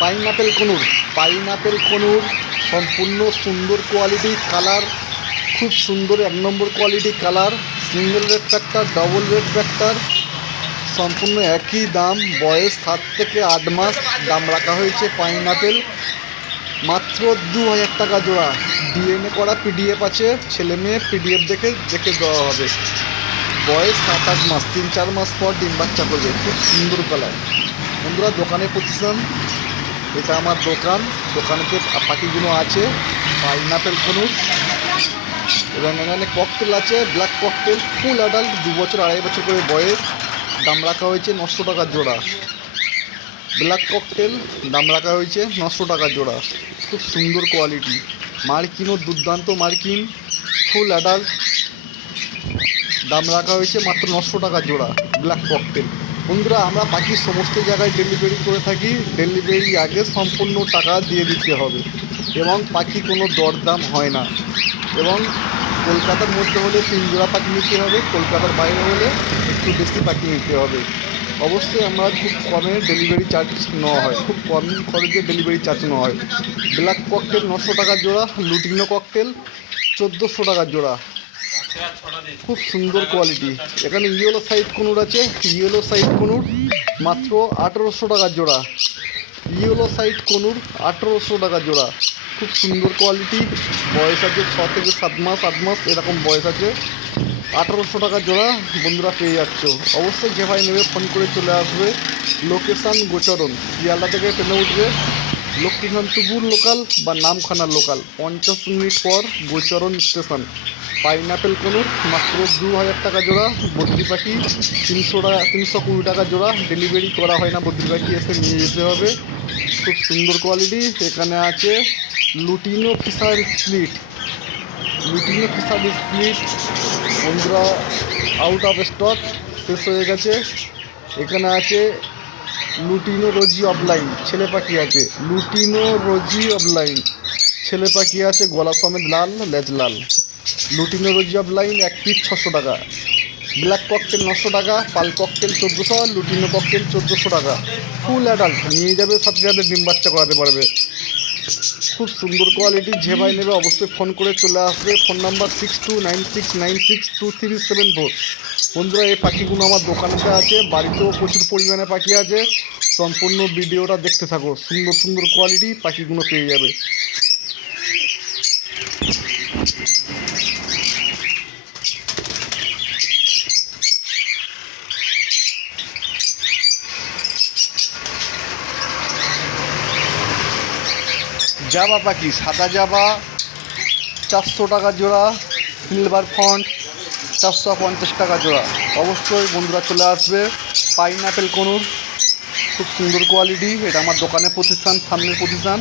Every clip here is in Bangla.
পাইনাপেল কনুর সম্পূর্ণ সুন্দর কোয়ালিটি কালার, খুব সুন্দর 1 নম্বর quality colour, single red factor, double red factor, সম্পূর্ণ একই দাম। বয়স 7 থেকে 8 মাস। দাম রাখা হয়েছে পাইনাপেল মাত্র 2000 টাকা জোড়া। ডিএনএ করা পিডিএফ আছে, ছেলে মেয়ে পিডিএফ দেখে দেওয়া হবে। বয়স 7-8 মাস, 3-4 মাস পর ডিম বাচ্চা করবে। খুব সুন্দর কালার। বন্ধুরা, দোকানের পজিশন, এটা আমার দোকানেতে পাখিগুলো আছে। পাইনাপেল কনুর এবং এখানে ককটেল আছে, ব্ল্যাক ককটেল, ফুল অ্যাডাল্ট, 2 বছর 2.5 বছর করে বয়স। দাম রাখা হয়েছে 900 টাকা জোড়া। ব্ল্যাক ককটেল দাম রাখা হয়েছে 900 টাকা জোড়া। খুব সুন্দর কোয়ালিটি, মার্কিনও দুর্দান্ত মার্কিন, ফুল অ্যাডাল্ট। দাম রাখা হয়েছে মাত্র 900 টাকা জোড়া ব্ল্যাক ককটেল। বন্ধুরা, আমরা পাখির সমস্ত জায়গায় ডেলিভারি করে থাকি। ডেলিভারি আগে সম্পূর্ণ টাকা দিয়ে দিতে হবে এবং পাখি কোনো দরদাম হয় না। এবং কলকাতার মধ্যে হলে 3 জোড়া পাখি নিতে হবে, কলকাতার বাইরে হলে একটু বেশি পাখি নিতে হবে। অবশ্যই আমরা খুব কমে ডেলিভারি চার্জ নেওয়া হয়, খুব কম খরচে ডেলিভারি চার্জ নেওয়া হয়। ব্ল্যাক ককটেল 900 টাকা জোড়া, লুটিনো ককটেল 1400 টাকা জোড়া। খুব সুন্দর কোয়ালিটি। এখানে ইয়েলো সাইড কনুর আছে, ইয়েলো সাইড কনুর মাত্র 1800 টাকা জোড়া। ইয়েলো সাইড কনুর 1800 টাকা জোড়া। খুব সুন্দর কোয়ালিটি। বয়স আছে 6 থেকে 7 মাস, 8 মাস এরকম বয়স আছে। 1800 টাকা জোড়া বন্ধুরা পেয়ে যাচ্ছ। অবশ্যই যে ভাই নেবে ফোন করে চলে আসবে। লোকেশান গোচরণ, শিয়ালদা থেকে ট্রেনে উঠবে, লক্ষ্মীকান্তপুর লোকাল বা নামখানা লোকাল, 50 মিনিট পর গোচরণ স্টেশন। পাইনাপেল কনুর মাত্র 2000 টাকা জোড়া। বদ্রি পাখি 320 টাকা জোড়া। ডেলিভারি করা হয় না, বদ্রি পাখি এসে নিয়ে যেতে হবে। খুব সুন্দর কোয়ালিটি। এখানে আছে লুটিনো ফিশার স্প্লিট, বন্ধুরা আউট অফ স্টক, শেষ হয়ে গেছে। এখানে আছে লুটিনো রোজি অফলাইন, ছেলে পাখি আছে। লুটিনো রোজি অফলাইন ছেলে পাখি আছে, গলা সমেত লাল, লেজ লাল। লুটিনো রোজি অফলাইন 1 পিস 600 টাকা। ব্ল্যাক ককটেল 900 টাকা, পাল ককটেল 1400, লুটিনো ককটেল 1400 টাকা। ফুল অ্যাডাল্ট নিয়ে যাবে, সাথে সাথে ডিম বাচ্চা করাতে পারবে। খুব সুন্দর কোয়ালিটি। যে ভাই নেবে অবশ্যই ফোন করে চলে আসবে। Phone number 6296962374। বন্ধুরা, এই পাখিগুলো আমার দোকানেতে আছে, বাড়িতেও প্রচুর পরিমাণে পাখি আছে। সম্পূর্ণ ভিডিওটা দেখতে থাকো, সুন্দর সুন্দর কোয়ালিটি পাখিগুলো পেয়ে যাবে। জাবা পাখি, সাদা জাবা 400 টাকা জোড়া, সিলভার ফন্ট 450 টাকা জোড়া। অবশ্যই বন্ধুরা চলে আসবে। পাইনাপেল কনুর খুব সুন্দর কোয়ালিটি। এটা আমার দোকানের প্রতিষ্ঠান, সামনের প্রতিষ্ঠান।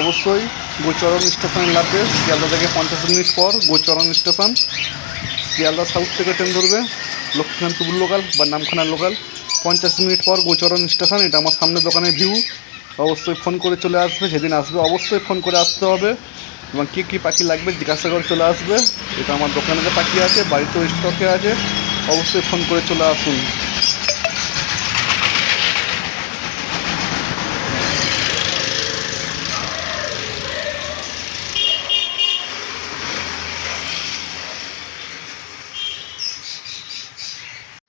অবশ্যই গোচরণ স্টেশনে লাগবে, শিয়ালদা থেকে 50 মিনিট পর গোচরণ স্টেশন। শিয়ালদা সাউথ থেকে ট্রেন ধরবে, লক্ষ্মীকান্তপুর লোকাল বা নামখানা লোকাল, 50 মিনিট পর গোচরণ স্টেশন। এটা আমার সামনের দোকানের ভিউ। অবশ্যই ফোন করে চলে আসবে, যেদিন আসবে অবশ্যই ফোন করে আসতে হবে এবং কী পাখি লাগবে জিজ্ঞাসা করে চলে আসবে। এটা আমার দোকানে যে পাখি আছে, বাড়িতেও স্টকে আছে। অবশ্যই ফোন করে চলে আসুন।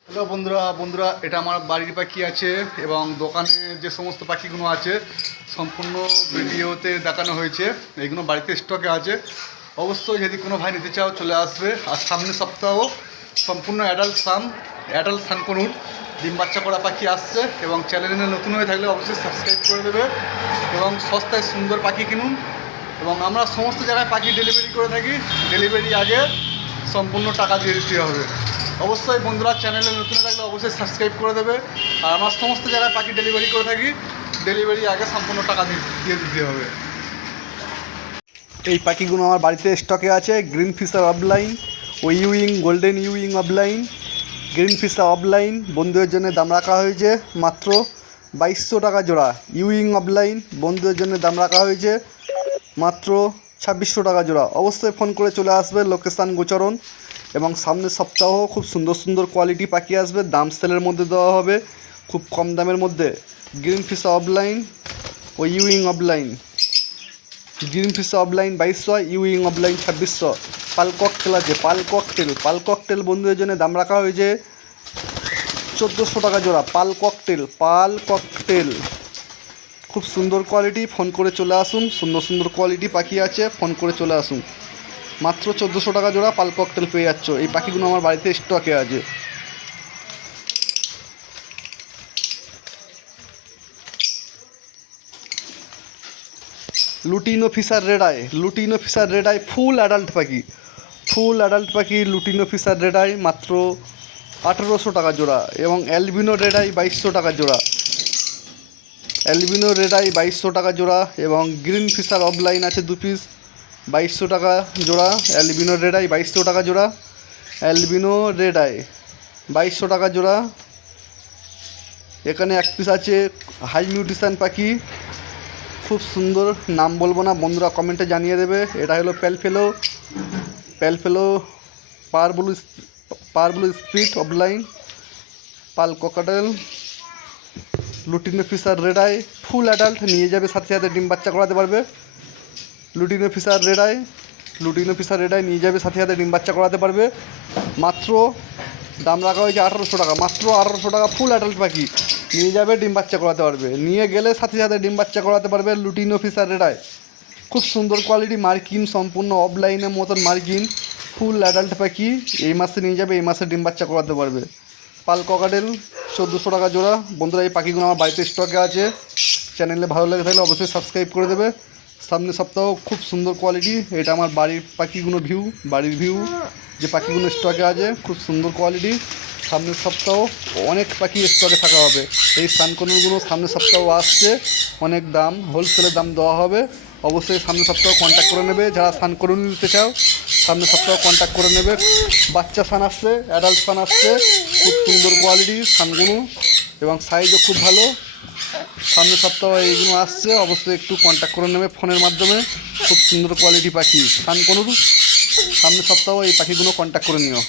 হ্যালো বন্ধুরা, এটা আমার বাড়ির পাখি আছে এবং দোকানে যে সমস্ত পাখিগুলো আছে সম্পূর্ণ ভিডিওতে দেখানো হয়েছে। এইগুলো বাড়িতে স্টকে আছে। অবশ্যই যদি কোনো ভাই নিতে চাও চলে আসবে। আর সামনের সপ্তাহ সম্পূর্ণ অ্যাডাল্ট সানকনুর ডিম বাচ্চা করা পাখি আসছে এবং চ্যানেলে নতুন হয়ে থাকলে অবশ্যই সাবস্ক্রাইব করে দেবে এবং সস্তায় সুন্দর পাখি কিনুন। এবং আমরা সমস্ত জায়গায় পাখি ডেলিভারি করে থাকি। ডেলিভারি আগে সম্পূর্ণ টাকা দিয়ে দিতে হবে। অবশ্যই বন্ধুরা চ্যানেলে নতুন থাকলে অবশ্যই সাবস্ক্রাইব করে দেবে। আর আমরা সমস্ত জায়গায় পাখি ডেলিভারি করে থাকি। ডেলিভারি আগে সম্পূর্ণ টাকা দিয়ে দিতে হবে। এই পাখিগুলো আমার বাড়িতে স্টকে আছে। গ্রিন ফিশার অফলাইন ও golden euwing offline. Green fischer offline বন্ধুদের জন্য দাম রাখা হয়েছে মাত্র 2200 টাকা জোড়া। ইউইং অফলাইন বন্ধুদের জন্য দাম রাখা হয়েছে মাত্র 2600 টাকা জোড়া। অবশ্যই ফোন করে চলে আসবে। লোকেশান গোচরণ এবং সামনের সপ্তাহ খুব সুন্দর সুন্দর কোয়ালিটি পাখি আসবে। দাম সেলের মধ্যে দেওয়া হবে, খুব কম দামের মধ্যে। গ্রিন ফিশার অফলাইন ও euwing offline. Green fish offline 2200, euwing offline 2600। Pearl cockatiel আছে, পাল ককটেল বন্ধুদের জন্য দাম রাখা হয়েছে 1400 টাকা জোড়া। পাল ককটেল খুব সুন্দর কোয়ালিটি, ফোন করে চলে আসুন। সুন্দর সুন্দর কোয়ালিটি পাখি আছে, ফোন করে চলে আসুন। মাত্র 1400 টাকা জোড়া পাল ককটেল পেয়ে যাচ্ছ। এই পাখিগুলো আমার বাড়িতে স্টকে আছে। Lutino fischer red eye full adult পাখি লুটিনো ফিশার রেড আই মাত্র 1800 টাকা জোড়া। এবং অ্যালবিনো রেড আই 2200 টাকা জোড়া। এবং গ্রিন ফিশার অফলাইন আছে 2 পিস, 2200 টাকা জোড়া। অ্যালবিনো রেড আই 2200 টাকা জোড়া। 2200 টাকা জোড়া। এখানে 1 পিস আছে হাই নিউট্রিশন পাখি, খুব সুন্দর, নাম বলবো না, বন্ধুরা কমেন্টে জানিয়ে দেবে। এটা হলো pale fallow parblue speed offline. Pearl cockatiel lutino fischer red eye full adult, নিয়ে যাবে সাথে সাথে ডিম বাচ্চা করাতে পারবে। লুটিনো ফিশার রেড আই নিয়ে যাবে সাথে সাথে ডিম বাচ্চা করাতে পারবে। মাত্র দাম রাখা হয়েছে 1800 টাকা, মাত্র 1800 টাকা। ফুল অ্যাডাল্ট পাখি নিয়ে যাবে, ডিম বাচ্চা করাতে পারবে, নিয়ে গেলে সাথে সাথে ডিম বাচ্চা করাতে পারবে। লুটিনো ফিশার রেড আই খুব সুন্দর কোয়ালিটি, মার্কিন সম্পূর্ণ অফলাইনের মতন মার্কিন, ফুল অ্যাডাল্ট পাখি। এই মাসে নিয়ে যাবে, এই মাসে ডিম বাচ্চা করাতে পারবে। পাল ককাটেল 1400 টাকা জোড়া। বন্ধুরা এই পাখিগুলো আমার বাড়িতে স্টকে আছে। চ্যানেলে ভালো লাগে তাহলে অবশ্যই সাবস্ক্রাইব করে দেবে। সামনের সপ্তাহ খুব সুন্দর কোয়ালিটি, এটা আমার বাড়ির ভিউ যে পাখিগুলো স্টকে আছে, খুব সুন্দর কোয়ালিটি। সামনের সপ্তাহ অনেক পাখি স্টকে থাকা হবে। এই সানকনুরগুলো সামনের সপ্তাহ আসছে, অনেক দাম, হোলসেলের দাম দেওয়া হবে। অবশ্যই সামনের সপ্তাহ কন্ট্যাক্ট করে নেবে। যারা সানকনুর নিতে চাও সামনের সপ্তাহ কন্ট্যাক্ট করে নেবে। বাচ্চা সান আসছে, অ্যাডাল্ট সান আসছে, খুব সুন্দর কোয়ালিটি সানগুলো এবং সাইজও খুব ভালো। সামনের সপ্তাহ এইগুলো আসছে, অবশ্যই একটু কন্ট্যাক্ট করে নেবে ফোনের মাধ্যমে। খুব সুন্দর কোয়ালিটি পাখি সানকনুর। সামনের সপ্তাহ এই পাখিগুলো কন্ট্যাক্ট করে নিও।